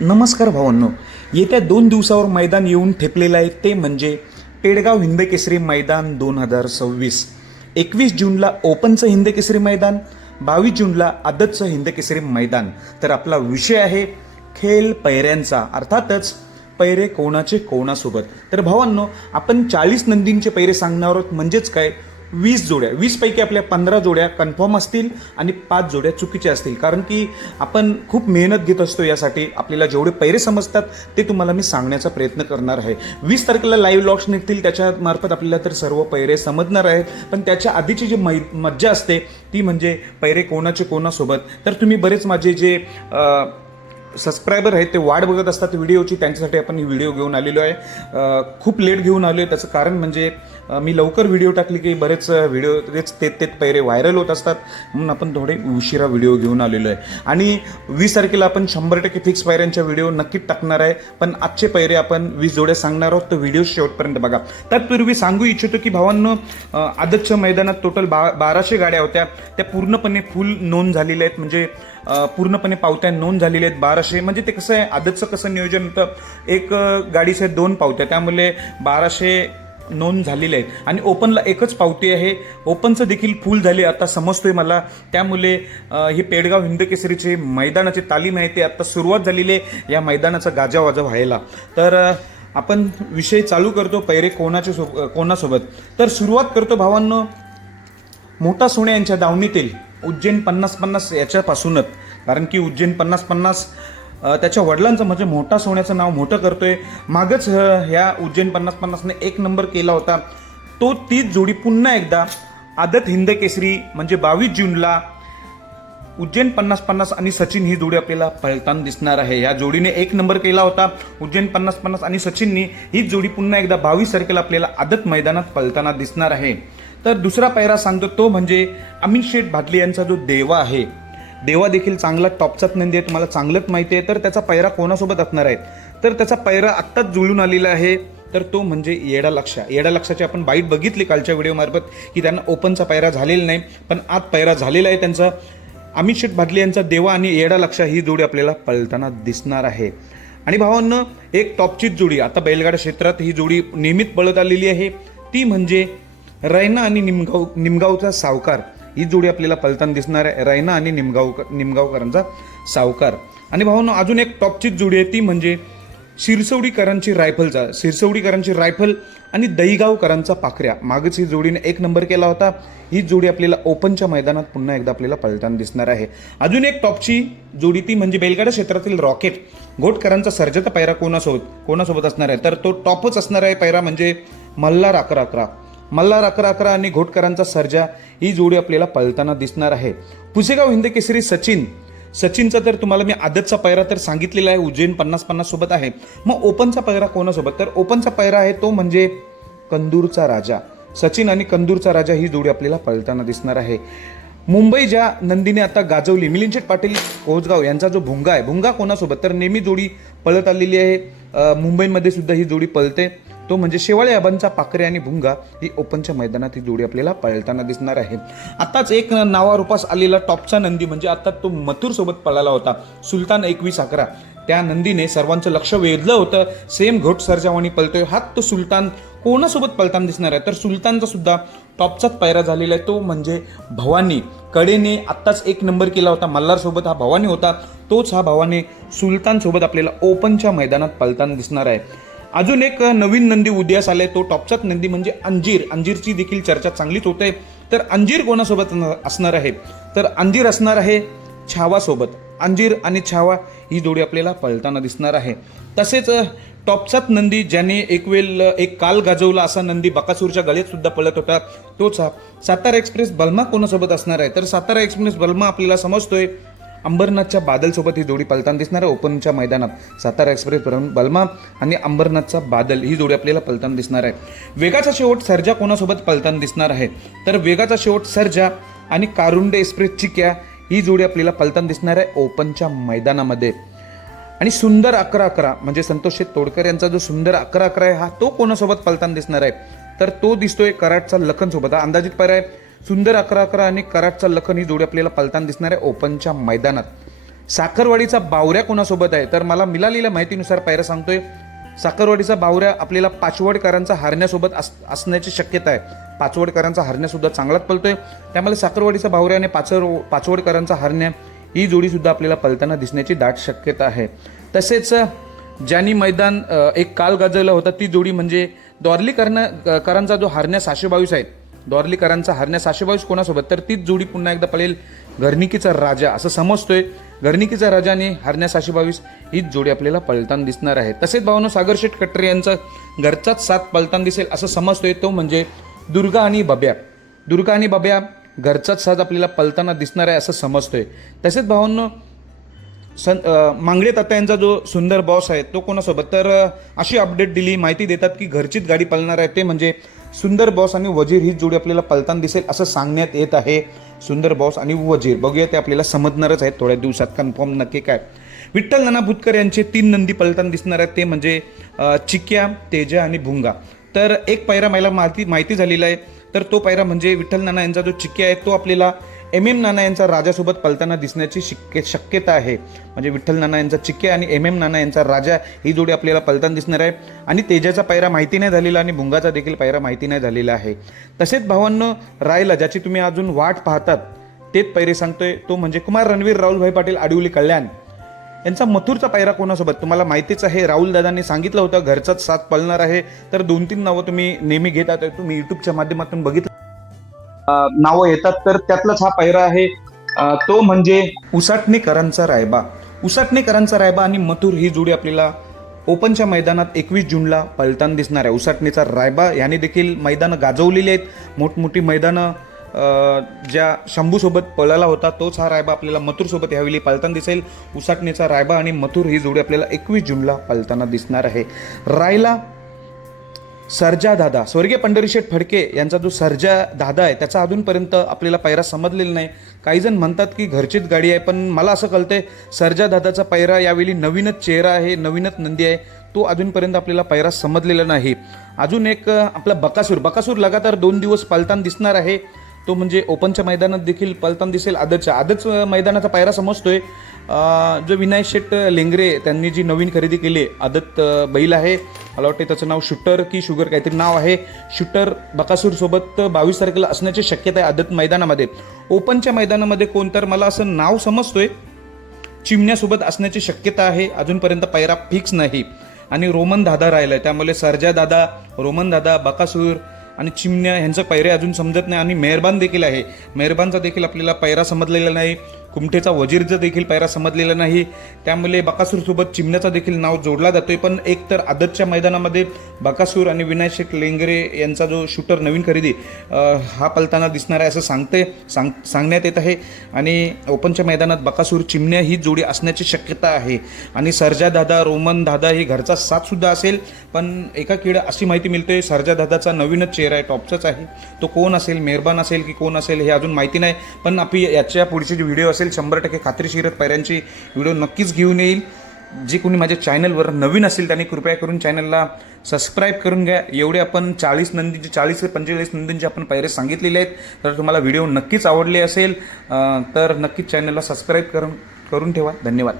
नमस्कार भावांनो. येत्या 2 दिवसावर मैदान येऊन ठेपलेलं आहे ते म्हणजे पेडगाव हिंदकेसरी मैदान 2026. 21 जूनला ओपनचं हिंदकेसरी मैदान, 22 जूनला आदतचं हिंदकेसरी मैदान. तर आपला विषय आहे खेळ पैऱ्यांचा, अर्थातच पैरे कोणाचे कोणासोबत. तर भावांनो, आपण 40 नंदींचे पैरे सांगणार आहोत. म्हणजेच काय, 20 जोड्या. 20 पैकी आपल्या 15 जोड्या कन्फर्म असतील आणि 5 जोड्या चुकीच्या असतील. कारण की आपण खूप मेहनत घेत असतो यासाठी. आपल्याला जेवढे पैरे समजतात ते तुम्हाला मी सांगण्याचा प्रयत्न करणार आहे. 20 तारखेला लाईव्ह लॉट्स निघतील, त्याच्या मार्फत आपल्याला तर सर्व पैरे समजणार आहेत. पण त्याच्या आधीची जी मज्जा असते ती म्हणजे पैरे कोणाचे कोणासोबत. तर तुम्ही बरेच माझे जे सबस्क्रायबर आहेत ते वाट बघत असतात व्हिडिओची, त्यांच्यासाठी आपण ही व्हिडिओ घेऊन आलेलो आहे. खूप लेट घेऊन आलो आहे. त्याचं कारण म्हणजे मी लवकर व्हिडिओ टाकली की बरेच व्हिडिओ तेच पैरे व्हायरल होत असतात, म्हणून आपण थोडे उशिरा व्हिडिओ घेऊन आलेलो आहे. आणि 20 तारखेला आपण 100% फिक्स पैऱ्यांच्या व्हिडिओ नक्कीच टाकणार आहे. पण आजचे पैरे आपण 20 जोड्या सांगणार आहोत, तर व्हिडिओ शेवटपर्यंत बघा. तत्पूर्वी सांगू इच्छितो की भावांनो, आदतच्या मैदानात टोटल 1200 गाड्या होत्या. त्या पूर्णपणे फुल नोंद झालेल्या आहेत. म्हणजे पूर्णपणे पावत्या नोंद झालेल्या आहेत 1200. म्हणजे ते कसं आहे, आदतचं कसं नियोजन होतं, एक गाडीचे 2 पावत्या, त्यामुळे 1200 नोंद झालेले आहेत. आणि ओपनला एकच पावती आहे. ओपनचं देखील फुल झाले आता समजतोय मला. त्यामुळे हे पेडगाव हिंदकेसरीचे मैदानाची तालीम आहे ते आता सुरुवात झालेली आहे या मैदानाचा गाजावाजा व्हायला. तर आपण विषय चालू करतो पैरे कोणासोबत. तर सुरुवात करतो भावांनो, मोठा सोन्या यांच्या दावणीतील उज्जैन 50-50 याच्यापासूनच. कारण की उज्जैन 50-50 त्याच्या वडिलांचं म्हणजे मोठा सोन्याचं नाव मोठं करतोय. मागच ह्या उज्जैन 50-50ने 1 नंबर केला होता. तो तीच जोडी पुन्हा एकदा आदत हिंदकेसरी म्हणजे 22 जूनला उज्जैन 50-50 आणि सचिन ही जोडी आपल्याला पळताना दिसणार आहे. या जोडीने 1 नंबर केला होता उज्जैन 50-50 आणि सचिननी. ही जोडी पुन्हा एकदा 22 तारखेला आपल्याला आदत मैदानात पळताना दिसणार आहे. तर दुसरा पैरा सांगतो तो म्हणजे अमित शेठ भाटले यांचा जो देवा आहे. देवा देखील चांगला टॉपचाच नंदी आहे, तुम्हाला चांगलंच माहिती आहे. तर त्याचा पैरा कोणासोबत असणार आहे, तर त्याचा पैरा आत्ताच जुळून आलेला आहे. तर तो म्हणजे येडा लक्षाची आपण बाईट बघितली कालच्या व्हिडिओमार्फत की त्यांना ओपनचा पैरा झालेला नाही, पण आज पैरा झालेला आहे त्यांचा. अमित शेठ भाटले यांचा देवा आणि येडा लक्षा ही जोडी आपल्याला पळताना दिसणार आहे. आणि भावांनो, एक टॉपचीच जोडी आता बैलगाडा क्षेत्रात ही जोडी नियमित पळत आलेली आहे, ती म्हणजे रैना आणि निमगावचा सावकार. ही जोडी आपल्याला पळताना दिसणार आहे, रैना आणि निमगावकरांचा सावकार. आणि भावांनो, अजून एक टॉपचीच जोडी आहे ती म्हणजे शिरसवडीकरांची रायफल आणि दहीगावकरांचा पाखऱ्या. मागच ही जोडीने 1 नंबर केला होता. ही जोडी आपल्याला ओपनच्या मैदानात पुन्हा एकदा आपल्याला पळताना दिसणार आहे. अजून एक टॉपची जोडी ती म्हणजे बैलगाडा क्षेत्रातील रॉकेट घोटकरांचा सर्जाचा पैरा कोणासोबत असणार आहे, तर तो टॉपच असणार आहे पैरा म्हणजे मल्हार 11-11 आणि घोटकरांचा सर्जा. ही जोडी आपल्याला पळताना दिसणार आहे. पुसेगाव हिंदकेसरी सचिनचा तर तुम्हाला मी आदतचा पैरा तर सांगितलेला आहे, उज्जैन 50-50 सोबत आहे. मग ओपनचा पैरा कोणासोबत, तर ओपनचा पैरा आहे तो म्हणजे कंदूरचा राजा. सचिन आणि कंदूरचा राजा ही जोडी आपल्याला पळताना दिसणार आहे. मुंबई ज्या नंदीने आता गाजवली, मिलिंद शेठ पाटील कोसगाव यांचा जो भुंगा आहे, भुंगा कोणासोबत, तर नेहमी जोडी पळत आलेली आहे. मुंबईमध्ये सुद्धा ही जोडी पळते, तो म्हणजे शेवाळे आबांचा पाखरे आणि भुंगा. ही ओपनच्या मैदानात ही जोडी आपल्याला पळताना दिसणार आहे. आताच एक नावारूपास आलेला टॉपचा नंदी म्हणजे आता तो मथुर सोबत पळाला होता, सुलतान 21-11. त्या नंदीने सर्वांचं लक्ष वेधलं होतं. सेम घोट सर्जावानी पळतोय, हात तो सुलतान कोणासोबत पळताना दिसणार आहे, तर सुलतानचा सुद्धा टॉपचाच पैरा झालेला आहे, तो म्हणजे भवानी. कडेने आत्ताच 1 नंबर केला होता मल्हार सोबत, हा भवानी होता. तोच हा भवानी सुलतान सोबत आपल्याला ओपनच्या मैदानात पळताना दिसणार आहे. अजून एक नवीन नंदी उदयास आलाय, तो टॉपचाच नंदी म्हणजे अंजीरची देखील चर्चा चांगलीच होते. तर अंजीर कोणासोबत असणार आहे, तर अंजीर असणार आहे छावासोबत. अंजीर आणि छावा ही जोडी आपल्याला पळताना दिसणार आहे. तसेच टॉपचाच नंदी ज्याने एक काल गाजवला असा नंदी बकासूरच्या गळ्यात सुद्धा पळत होता, तोच हा सातारा एक्सप्रेस बल्मा कोणासोबत असणार आहे, तर सातारा एक्सप्रेस बल्मा आपल्याला समजतोय अंबरनाथच्या बादलसोबत ही जोडी पळताना दिसणार आहे ओपनच्या मैदानात. सातारा एक्सप्रेस बल्मा आणि अंबरनाथचा बादल ही जोडी आपल्याला पळताना दिसणार आहे. वेगाचा शेवट सर्जा कोणासोबत पळताना दिसणार आहे, तर वेगाचा शेवट सर्जा आणि कारुंडे एक्सप्रेस चिक्या ही जोडी आपल्याला पळताना दिसणार आहे ओपनच्या मैदानामध्ये. आणि सुंदर 11-11 म्हणजे संतोष तोडकर यांचा जो सुंदर 11-11 आहे, हा तो कोणासोबत पळताना दिसणार आहे, तर तो दिसतोय कराडचा लखन सोबत. हा अंदाजित पैरा आहे. सुंदर 11-11 आणि कराडचा लखन ही जोडी आपल्याला पळताना दिसणार आहे ओपनच्या मैदानात. साखरवाडीचा बावऱ्या कोणासोबत आहे, तर मला मिळालेल्या माहितीनुसार पायरा सांगतोय साखरवाडीचा बावऱ्या आपल्याला पाचवडकरांचा हरण्यासोबत असण्याची शक्यता आहे. पाचवडकरांचा हरण्यासुद्धा चांगलाच पळतोय, त्यामुळे साखरवाडीचा बावऱ्या आणि पाचवडकरांचा हरण्या ही जोडीसुद्धा आपल्याला पळताना दिसण्याची दाट शक्यता आहे. तसेच ज्यांनी मैदान एक काल गाजवला होता ती जोडी म्हणजे द्वारलीकरांचा जो हरण्या 622 आहे, द्वारलीकरांचा हरण्या 622 कोणासोबत, तर तीच जोडी पुन्हा एकदा पळेल घरनिकीचा राजा असं समजतोय. घरनिकीचा राजा आणि हरण्या 622 हीच जोडी आपल्याला पळताना दिसणार आहे. तसेच भावानो सागरशेठ कटरे यांचा घरचाच साथ पळताना दिसेल असं समजतोय, तो म्हणजे दुर्गा आणि बब्या. दुर्गा आणि बब्या घरचाच साथ आपल्याला पळताना दिसणार आहे असं समजतोय. तसेच भावांनो मांगडे तात्या यांचा जो सुंदर बॉस आहे तो कोणासोबत, तर अशी अपडेट दिली, माहिती देतात की घरचीच गाडी पळणार आहे, ते म्हणजे सुंदर बॉस आणि वजीर ही जोडी आपल्याला पळताना दिसेल असं सांगण्यात येत आहे. सुंदर बॉस आणि वजीर बघूया, ते आपल्याला समजणारच आहे थोड्या दिवसात कन्फर्म नक्की काय. विठ्ठल नाना भुतकर यांचे 3 नंदी पळताना दिसणार आहेत, ते म्हणजे चिक्या, तेजा आणि भुंगा. तर एक पायरा मला माहिती झालेला आहे, तर तो पायरा म्हणजे विठ्ठल नाना यांचा जो चिक्या आहे तो आपल्याला MM नाना यांचा राजासोबत पळताना दिसण्याची शक्यता आहे. म्हणजे विठ्ठल नाना यांचा चिक्या आणि MM नाना यांचा राजा ही जोडी आपल्याला पळताना दिसणार आहे. आणि तेजाचा पायरा माहिती नाही झालेला आणि भुंगाचा देखील पायरा माहिती नाही झालेला आहे. तसेच भावांनो रायला ज्याची तुम्ही अजून वाट पाहतात तेच पैरे सांगतोय, तो म्हणजे कुमार रणवीर राहुलभाई पाटील आडिवली कल्याण यांचा मथुरचा पायरा कोणासोबत तुम्हाला माहितीच आहे. राहुल दादांनी सांगितलं होतं घरचाच साथ पळणार आहे, तर 2-3 नावं तुम्ही नेहमी घेतात, तुम्ही युट्यूबच्या माध्यमातून बघितलं नावं येतात, तर त्यातलाच हा पायरा आहे. तो म्हणजे उसाटणेकरांचा रायबा. उसाटणेकरांचा रायबा आणि मथुर ही जोडी आपल्याला ओपनच्या मैदानात 21 जूनला पळताना दिसणार आहे. उसाटणेचा रायबा याने देखील मैदानं गाजवलेली आहेत, मोठमोठी मैदानं ज्या शंभूसोबत पळाला होता तोच हा रायबा आपल्याला मथुरसोबत यावेळी पळताना दिसेल. उसाटणेचा रायबा आणि मथुर ही जोडी आपल्याला 21 जूनला पळताना दिसणार आहे. रायला सर्जा दादा, स्वर्गीय पंढरीशेठ फडके यांचा जो सर्जा दादा आहे त्याचा अजूनपर्यंत आपल्याला पायरा समजलेला नाही. काही जण म्हणतात की घरचीच गाडी आहे, पण मला असं कळतंय सर्जा दादाचा पायरा यावेळी नवीनच चेहरा आहे, नवीनच नंदी आहे, तो अजूनपर्यंत आपल्याला पायरा समजलेला नाही. अजून एक आपला बकासूर लगातार 2 दिवस पळताना दिसणार आहे, तो म्हणजे ओपनच्या मैदानात देखील पळताना दिसेल. आदच मैदानाचा पायरा समजतोय. जो विनायक शेठ लेंगरे त्यांनी जी नवीन खरेदी केली आदत बैल आहे, मला वाटते त्याचं नाव शूटर की शुगर काहीतरी नाव आहे. शूटर बकासूरसोबत 22 तारखेला असण्याची शक्यता आहे आदत मैदानामध्ये. ओपनच्या मैदानामध्ये कोण, तर मला असं नाव समजतोय चिमण्यासोबत असण्याची शक्यता आहे. अजूनपर्यंत पायरा फिक्स नाही. आणि रोमन दादा राहिलाय, त्यामुळे सर्जा दादा, रोमन दादा, बकासूर आणि चिमण्या यांचं पायरे अजून समजत नाही. आणि मेहरबान देखील आहे, मेहरबानचा देखील आपल्याला पायरा समजलेला नाही. कुमठेचा वजीरचा देखील पायरा समजलेला नाही, त्यामुळे बकासूरसोबत चिमण्याचा देखील नाव जोडला जातोय. पण एक तर आदतच्या मैदानामध्ये बकासूर आणि विनायक शेठ लेंगरे यांचा जो शूटर नवीन खरेदी हा पलताना दिसणार आहे असं सांगण्यात येत आहे. आणि ओपनच्या मैदानात बकासूर चिमण्या ही जोडी असण्याची शक्यता आहे. आणि सर्जा दादा, रोमन दादा ही घरचा साथ सुद्धा असेल, पण एका किडा अशी माहिती मिळते सर्जा दादाचा नवीनच चेहरा आहे, टॉपचाच आहे. तो कोण असेल, मेहरबान असेल की कोण असेल हे अजून माहिती नाही. पण आपली याच्या पुढची जी व्हिडिओ असेल 100% खात्रीशीर पायऱ्यांची व्हिडिओ नक्कीच घेऊन येईल. जे कोणी माझ्या चॅनलवर नवीन असेल त्यांनी कृपया करून चॅनलला सबस्क्राईब करून घ्या. एवढे आपण 40 ते 45 नंदींचे आपण पायरे सांगितलेले आहेत. तर तुम्हाला व्हिडिओ नक्कीच आवडले असेल तर नक्कीच चॅनलला सबस्क्राईब करून ठेवा. धन्यवाद.